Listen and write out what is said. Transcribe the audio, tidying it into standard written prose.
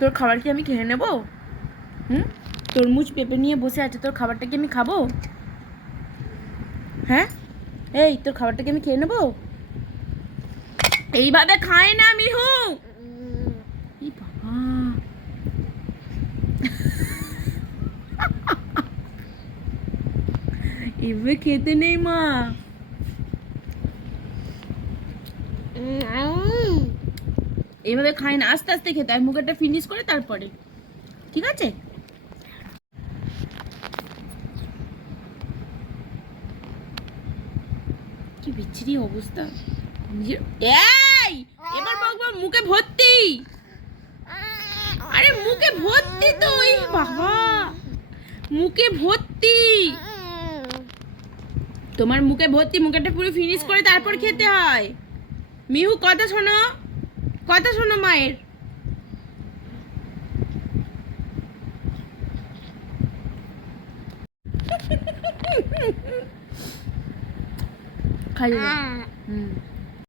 তোর খাবার কি আমি খেয়ে নেবো? তরমুজ পেঁপে নিয়ে বসে আছে, তোর খাবারটা কি আমি খাবো? হ্যাঁ, এই তোর খাবারটা কি আমি খেয়ে নেবো? এইভাবে খায় না মিহু। এই বাবা, এভাবে খেতে নেই মা। এইভাবে খায় না, আস্তে আস্তে খেতে হয়, মুখেরটা ফিনিশ করে তারপরে, ঠিক আছে? কি বিচ্ছিরি অবস্থা নিজের। এই এবার বাবা মুখে ভর্তি, আরে মুখে ভর্তি তো, এই বাবা মুখে ভর্তি, তোমার মুখে ভর্তি, মুখেরটা পুরো ফিনিশ করে তারপর খেতে হয়। মিহু কথা শোনো, কথা শোনো মায়ের। খাই